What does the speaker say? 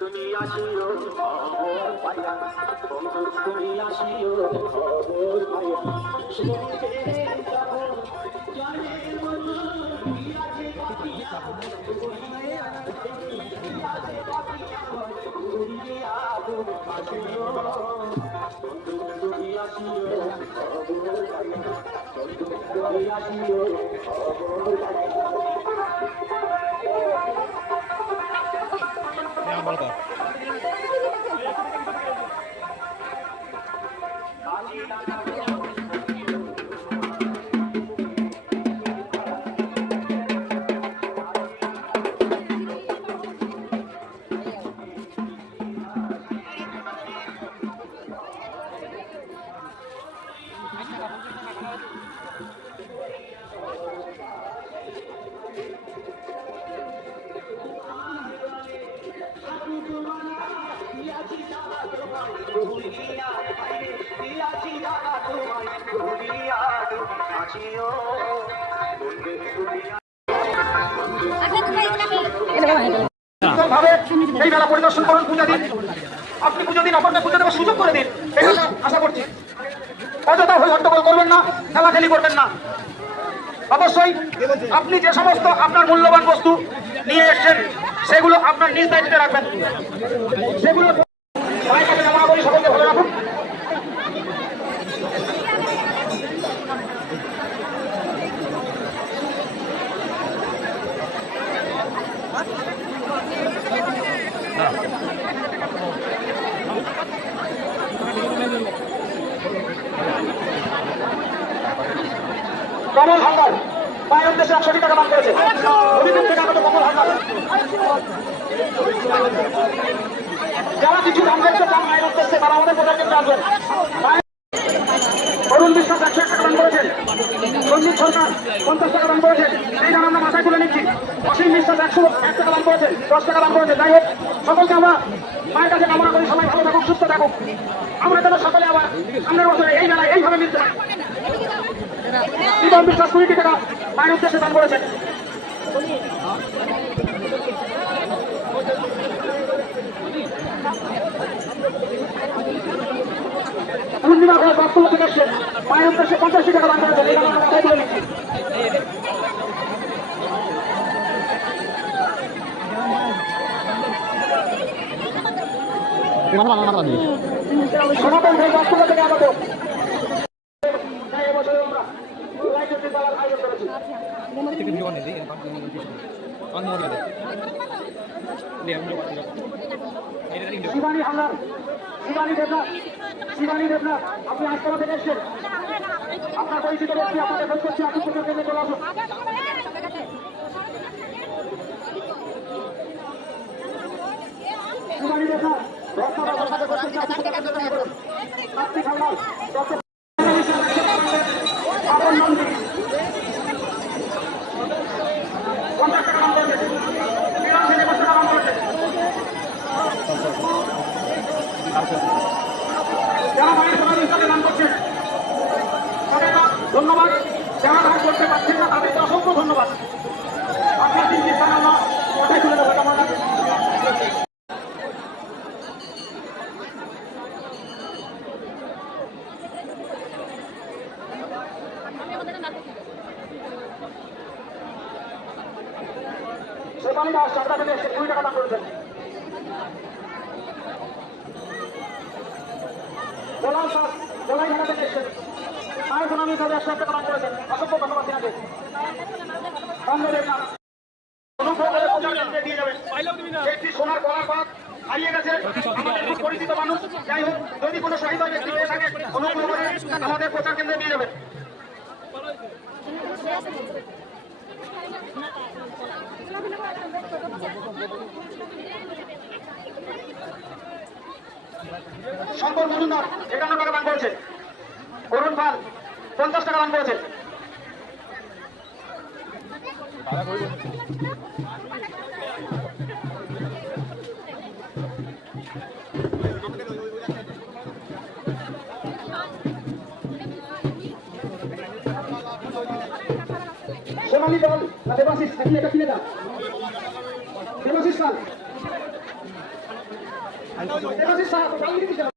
তুমি আসিও খবর পাইয়া, তুমি আসিও খবর পাইয়া, এই মেলা পরিদর্শন করুন, পূজা দিন। আপনি পুজো দিন, অপরকে পুজো দেওয়ার সুযোগ করে দিন, এটা আশা করছি। অযথা হয়ে হট্টগোল করবেন না, খেলাখেলি করবেন না। অবশ্যই আপনি যে সমস্ত আপনার মূল্যবান বস্তু নিয়ে এসেছেন সেগুলো আপনার নিজ দায়িত্বে রাখবেন। সেগুলো জমা করি, সকলকে ভালো রাখুন। কমল হালদার মায়ের উদ্দেশ্যে 100 টাকা দান করেছে। অভিযোগ থেকে আগত কমল হালদার। যারা কিছু দান করতে চান মায়ের উদ্দেশ্যে তারা আমাদের প্রচার করতে আসবেন। অরুণ বিশ্বাস 101 টাকা দান করেছেন। রঞ্জিত সরকার 50 টাকা দান করেছেন। এই দান আমরা মাথায় তুলে নিচ্ছি। অসীম বিশ্বাস 101 টাকা দান করেছেন, 10 টাকা দান করেছেন। যাই হোক, সকলকে আমরা মায়ের কাছে কামনা করি সবাই ভালো থাকুক, সুস্থ থাকুক। আমরা যেন সকলে আবার সামনের বছরে এই মেলায় এইভাবে মিলতে পারি। জীবন বিশ্বাস 20 টাকা মায়ের উদ্দেশ্যে দান করেছেন। পূর্ণিমা ঘোষ বাস্তব থেকে এসে মায়ের উদ্দেশ্যে 50 টাকা দান করেছেন। এই আমরা মাথায় তুলে নিচ্ছি। সনাতন ঘোষ বাস্তব থেকে আগত। শিবানী হালদার, শিবানী দেবনাথ, আপনি আজকাল থেকে এসছেন। আপনার পরিচিত ব্যক্তি আপনাকে ফোন করছি, আপনি প্রচার কেন্দ্রে চলে আসুন। শিবানী দেবনাথ, কার্তিক হালদার, আপন মন্ত্রী 50 টাকা দান করেছেন। যারা মায়ের প্রধান হিসাবে দান করছেন তাদেরকে ধন্যবাদ। যারা দান করতে পারছেন না তাদেরকে অসংখ্য ধন্যবাদ। আপনার তিনটি স্থান আমরা কোথায় তুলে দেবো কেমন লাগে। শেফালি দাস চাকদা থেকে 20 টাকা দান করেছেন। মায়ের প্রণাম হিসাবে 100 টাকা দান করেছেন। অসংখ্য ধন্যবাদ দিনাকে। একটি সোনার কলার পাত হারিয়ে গেছে, আমাদের খুব পরিচিত মানুষ। যাই হোক, যদি কোনো শহীদ ব্যক্তি হয়ে থাকে অনুগ্রহ করে আমাদের প্রচার কেন্দ্রে নিয়ে যাবেন। শঙ্কর মজুমদার 51 টাকা দান করেছে। অরুণ পাল 50 টাকা দান করেছে। শ্যামালি বল না দেবাশিস নাকি এটা কিনে দাও দেবাশিস স্যার দেবাশিস স্যার